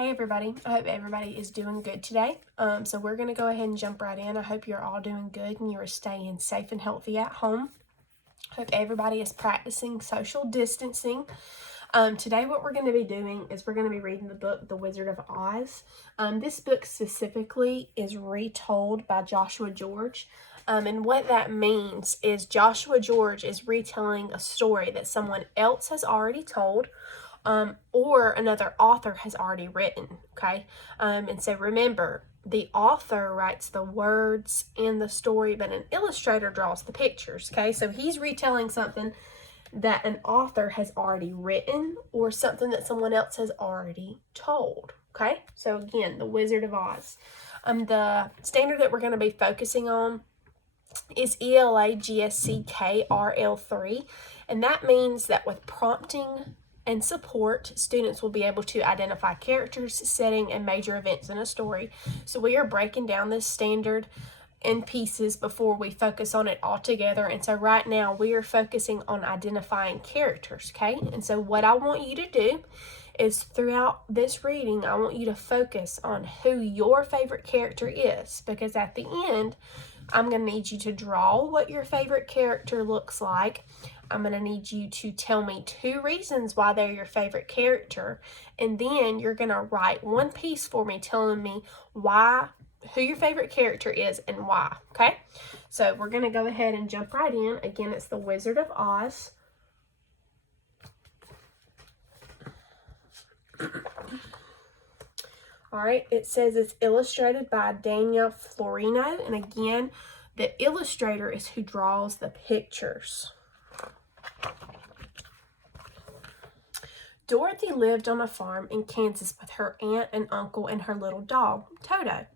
Hey everybody, I hope everybody is doing good today. So we're going to go ahead and jump right in. I hope you're all doing good and you're staying safe and healthy at home. Hope everybody is practicing social distancing. Today what we're going to be doing is we're going to be reading the book, The Wizard of Oz. This book specifically is retold by Joshua George. And what that means is Joshua George is retelling a story that someone else has already told, or another author has already written, okay? And so remember, the author writes the words in the story, but an illustrator draws the pictures, okay? So he's retelling something that an author has already written or something that someone else has already told, okay? So again, The Wizard of Oz. The standard that we're going to be focusing on is ELA GSC KRL3, and that means that with prompting and support, students will be able to identify characters, setting, and major events in a story. So we are breaking down this standard in pieces before we focus on it all together. And so right now we are focusing on identifying characters, okay? And so what I want you to do is throughout this reading, I want you to focus on who your favorite character is, because at the end, I'm going to need you to draw what your favorite character looks like. I'm going to need you to tell me 2 reasons why they're your favorite character. And then you're going to write one piece for me telling me who your favorite character is and why. Okay? So we're going to go ahead and jump right in. Again, it's The Wizard of Oz. All right, it says it's illustrated by Daniel Florino. And again, the illustrator is who draws the pictures. Dorothy lived on a farm in Kansas with her aunt and uncle and her little dog, Toto.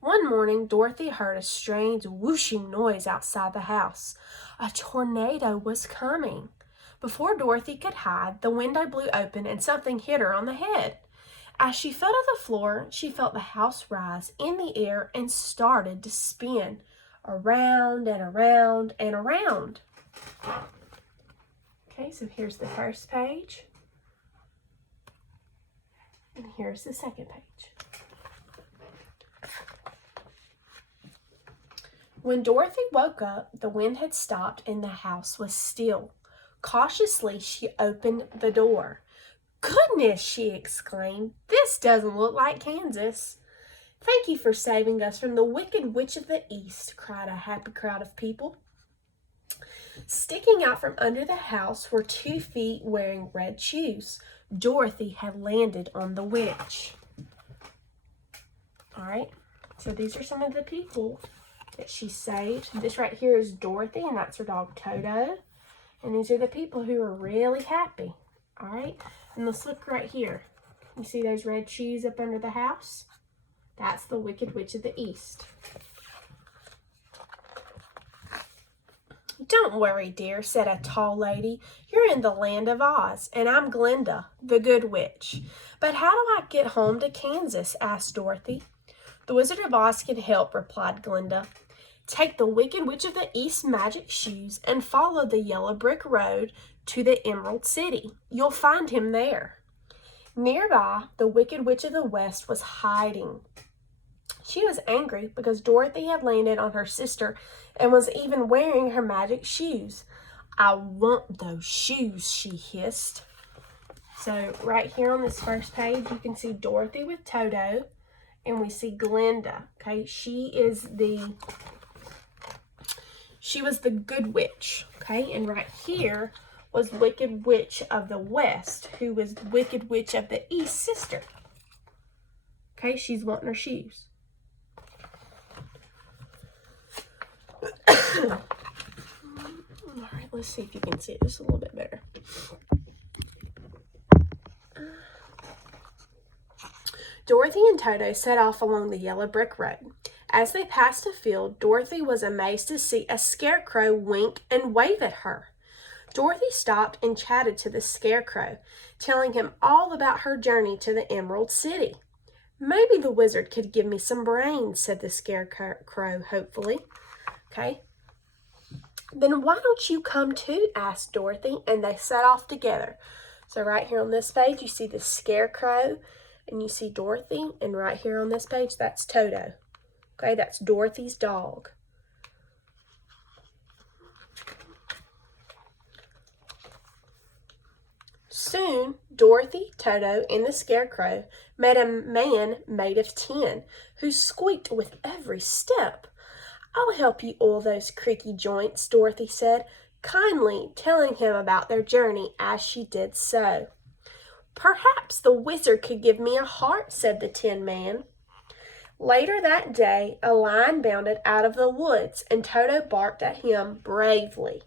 One morning, Dorothy heard a strange whooshing noise outside the house. A tornado was coming. Before Dorothy could hide, the window blew open and something hit her on the head. As she fell to the floor, she felt the house rise in the air and started to spin around and around and around. Okay, so here's the first page. And here's the second page. When Dorothy woke up, the wind had stopped and the house was still. Cautiously, she opened the door. "Goodness," she exclaimed, "this doesn't look like Kansas." "Thank you for saving us from the Wicked Witch of the East," cried a happy crowd of people. Sticking out from under the house were 2 feet wearing red shoes. Dorothy had landed on the witch. All right, so these are some of the people that she saved. This right here is Dorothy, and that's her dog Toto. And these are the people who are really happy. All right, and let's look right here. You see those red shoes up under the house? That's the Wicked Witch of the East. "Don't worry, dear," said a tall lady. "You're in the land of Oz, and I'm Glinda, the Good Witch." "But how do I get home to Kansas?" asked Dorothy. "The Wizard of Oz can help," replied Glinda. "Take the Wicked Witch of the East magic shoes and follow the yellow brick road to the Emerald City. You'll find him there." Nearby, the Wicked Witch of the West was hiding. She was angry because Dorothy had landed on her sister and was even wearing her magic shoes. "I want those shoes," she hissed. So right here on this first page, you can see Dorothy with Toto, and we see Glinda. Okay, she was the Good Witch. Okay, and right here was Wicked Witch of the West, who was Wicked Witch of the East sister. Okay, she's wanting her shoes. All right, let's see if you can see this a little bit better. Dorothy and Toto set off along the yellow brick road. As they passed a field, Dorothy was amazed to see a scarecrow wink and wave at her. Dorothy stopped and chatted to the scarecrow, telling him all about her journey to the Emerald City. "Maybe the wizard could give me some brains," said the scarecrow hopefully. Okay. "Then why don't you come too?" asked Dorothy, and they set off together. So right here on this page, you see the scarecrow and you see Dorothy, and right here on this page, that's Toto. Okay, that's Dorothy's dog. Soon, Dorothy, Toto, and the Scarecrow met a man made of tin who squeaked with every step. "I'll help you oil those creaky joints," Dorothy said, kindly telling him about their journey as she did so. "Perhaps the wizard could give me a heart," said the Tin Man. Later that day, a lion bounded out of the woods, and Toto barked at him bravely.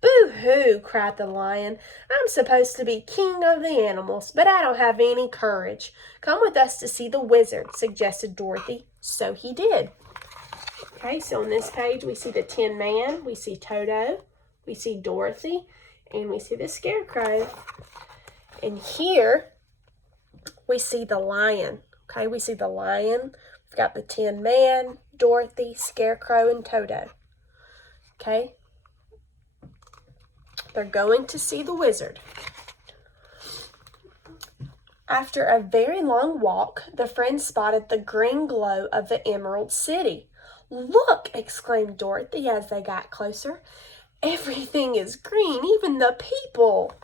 "Boo-hoo!" cried the lion. "I'm supposed to be king of the animals, but I don't have any courage. Come with us to see the wizard," suggested Dorothy. So he did. Okay, so on this page, we see the Tin Man, we see Toto, we see Dorothy, and we see the Scarecrow. And here, we see the lion. Okay, we see the lion. We've got the Tin Man, Dorothy, Scarecrow, and Toto. Okay. They're going to see the wizard. After a very long walk, the friends spotted the green glow of the Emerald City. "Look!" exclaimed Dorothy as they got closer. "Everything is green, even the people."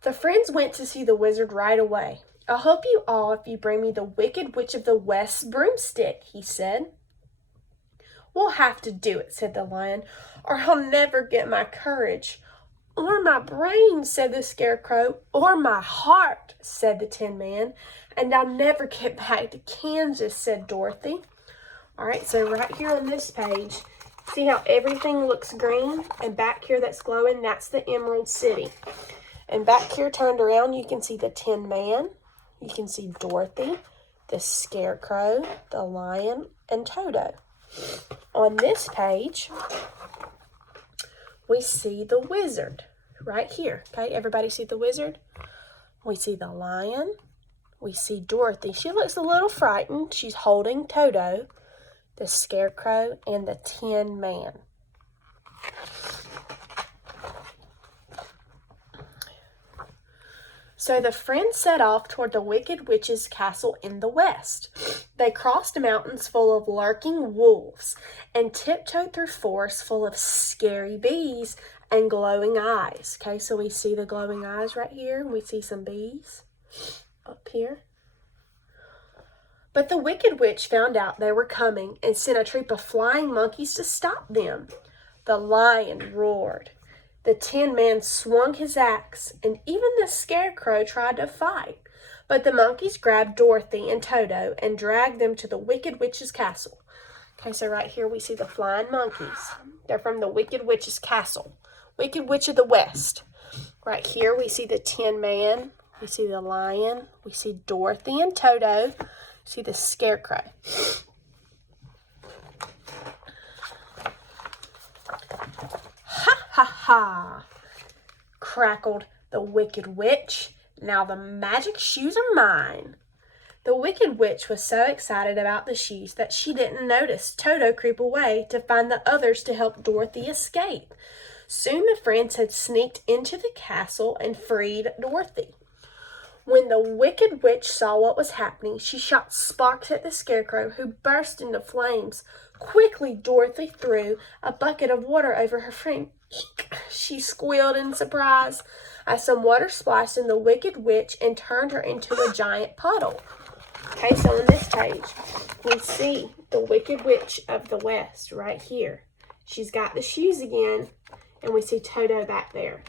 The friends went to see the wizard right away. "I'll help you all if you bring me the Wicked Witch of the West's broomstick," he said. "We'll have to do it," said the lion, "or I'll never get my courage." "Or my brain," said the Scarecrow. "Or my heart," said the Tin Man. "And I'll never get back to Kansas," said Dorothy. All right, so right here on this page, see how everything looks green? And back here that's glowing, that's the Emerald City. And back here turned around, you can see the Tin Man. You can see Dorothy, the Scarecrow, the lion, and Toto. On this page, we see the wizard right here. Okay, everybody see the wizard? We see the lion. We see Dorothy. She looks a little frightened. She's holding Toto, the Scarecrow, and the Tin Man. So the friends set off toward the Wicked Witch's castle in the west. They crossed mountains full of lurking wolves and tiptoed through forests full of scary bees and glowing eyes. Okay, so we see the glowing eyes right here, and we see some bees up here. But the Wicked Witch found out they were coming and sent a troop of flying monkeys to stop them. The lion roared. The Tin Man swung his axe, and even the Scarecrow tried to fight. But the monkeys grabbed Dorothy and Toto and dragged them to the Wicked Witch's castle. Okay, so right here we see the flying monkeys. They're from the Wicked Witch's castle. Wicked Witch of the West. Right here we see the Tin Man. We see the lion. We see Dorothy and Toto. We see the Scarecrow. "Ha ha!" crackled the Wicked Witch. "Now the magic shoes are mine." The Wicked Witch was so excited about the shoes that she didn't notice Toto creep away to find the others to help Dorothy escape. Soon the friends had sneaked into the castle and freed Dorothy. When the Wicked Witch saw what was happening, she shot sparks at the Scarecrow, who burst into flames. Quickly, Dorothy threw a bucket of water over her friend. "Eek!" she squealed in surprise as some water splashed in the Wicked Witch and turned her into a giant puddle. Okay, so on this page, we see the Wicked Witch of the West right here. She's got the shoes again, and we see Toto back there.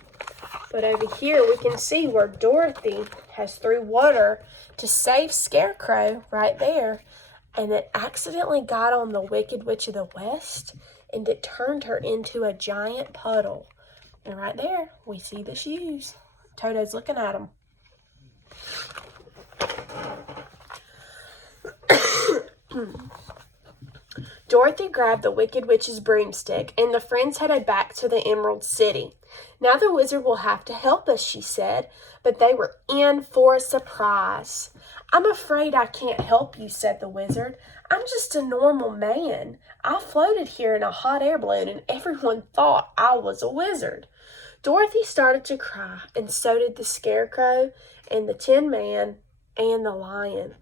But over here, we can see where Dorothy has threw water to save Scarecrow right there, and it accidentally got on the Wicked Witch of the West, and it turned her into a giant puddle. And right there, we see the shoes. Toto's looking at them. Dorothy grabbed the Wicked Witch's broomstick, and the friends headed back to the Emerald City. "Now the wizard will have to help us," she said, but they were in for a surprise. "I'm afraid I can't help you," said the wizard. "I'm just a normal man. I floated here in a hot air balloon, and everyone thought I was a wizard." Dorothy started to cry, and so did the Scarecrow and the Tin Man and the lion.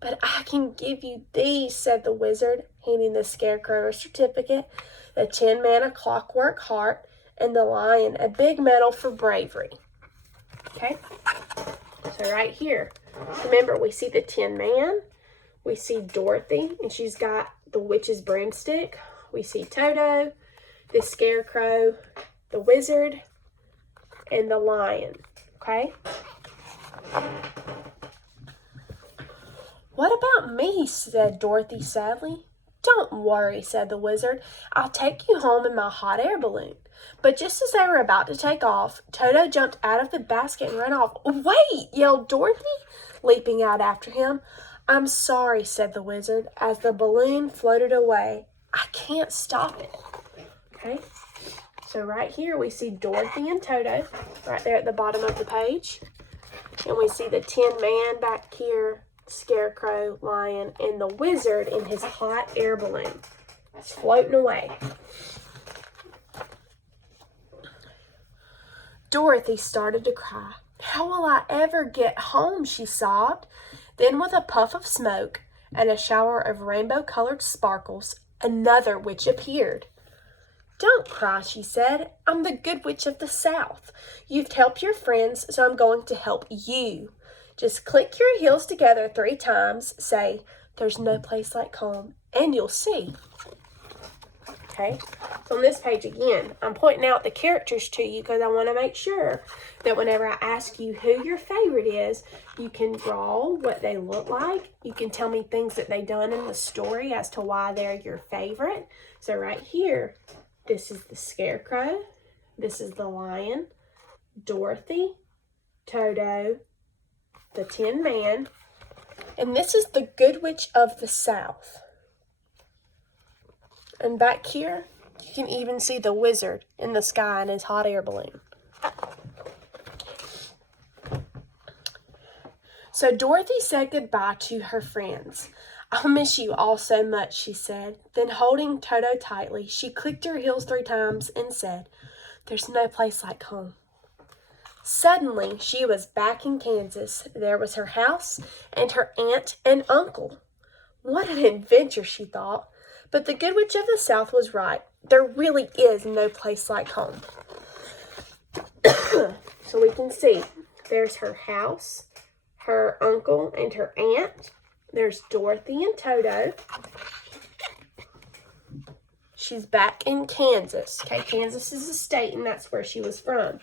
But I can give you these, said the wizard, handing the Scarecrow a certificate, the Tin Man a clockwork heart, and the lion a big medal for bravery. Okay? So right here, remember, we see the Tin Man, we see Dorothy, and she's got the witch's broomstick. We see Toto, the Scarecrow, the wizard, and the lion. Okay? What about me? Said Dorothy sadly. Don't worry, said the wizard. I'll take you home in my hot air balloon. But just as they were about to take off, Toto jumped out of the basket and ran off. Wait, yelled Dorothy, leaping out after him. I'm sorry, said the wizard, as the balloon floated away. I can't stop it. Okay, so right here we see Dorothy and Toto right there at the bottom of the page. And we see the Tin Man back here, Scarecrow, lion, and the wizard in his hot air balloon. It's floating away. Dorothy started to cry. How will I ever get home? She sobbed. Then with a puff of smoke and a shower of rainbow-colored sparkles, another witch appeared. Don't cry, she said. I'm the Good Witch of the South. You've helped your friends, so I'm going to help you. Just click your heels together 3 times, say, there's no place like home, and you'll see. Okay, so on this page again, I'm pointing out the characters to you because I want to make sure that whenever I ask you who your favorite is, you can draw what they look like. You can tell me things that they've done in the story as to why they're your favorite. So right here, this is the Scarecrow, this is the lion, Dorothy, Toto, the Tin Man, and this is the Good Witch of the South. And back here, you can even see the wizard in the sky in his hot air balloon. So Dorothy said goodbye to her friends. I'll miss you all so much, she said. Then holding Toto tightly, she clicked her heels 3 times and said, there's no place like home. Suddenly, she was back in Kansas. There was her house and her aunt and uncle. What an adventure, she thought. But the Good Witch of the South was right. There really is no place like home. So we can see there's her house, her uncle, and her aunt. There's Dorothy and Toto. She's back in Kansas. Okay, Kansas is a state, and that's where she was from.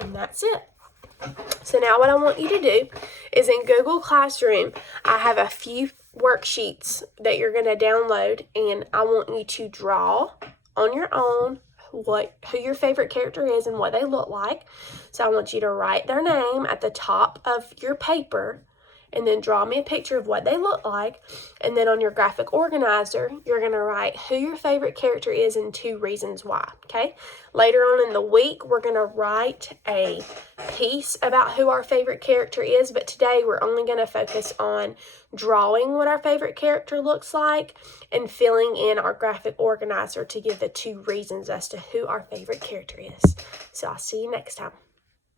And that's it. So now what I want you to do is in Google Classroom, I have a few worksheets that you're going to download, and I want you to draw on your own who your favorite character is and what they look like. So I want you to write their name at the top of your paper and then draw me a picture of what they look like. And then on your graphic organizer, you're going to write who your favorite character is and 2 reasons why, okay? Later on in the week, we're going to write a piece about who our favorite character is, but today we're only going to focus on drawing what our favorite character looks like and filling in our graphic organizer to give the 2 reasons as to who our favorite character is. So I'll see you next time.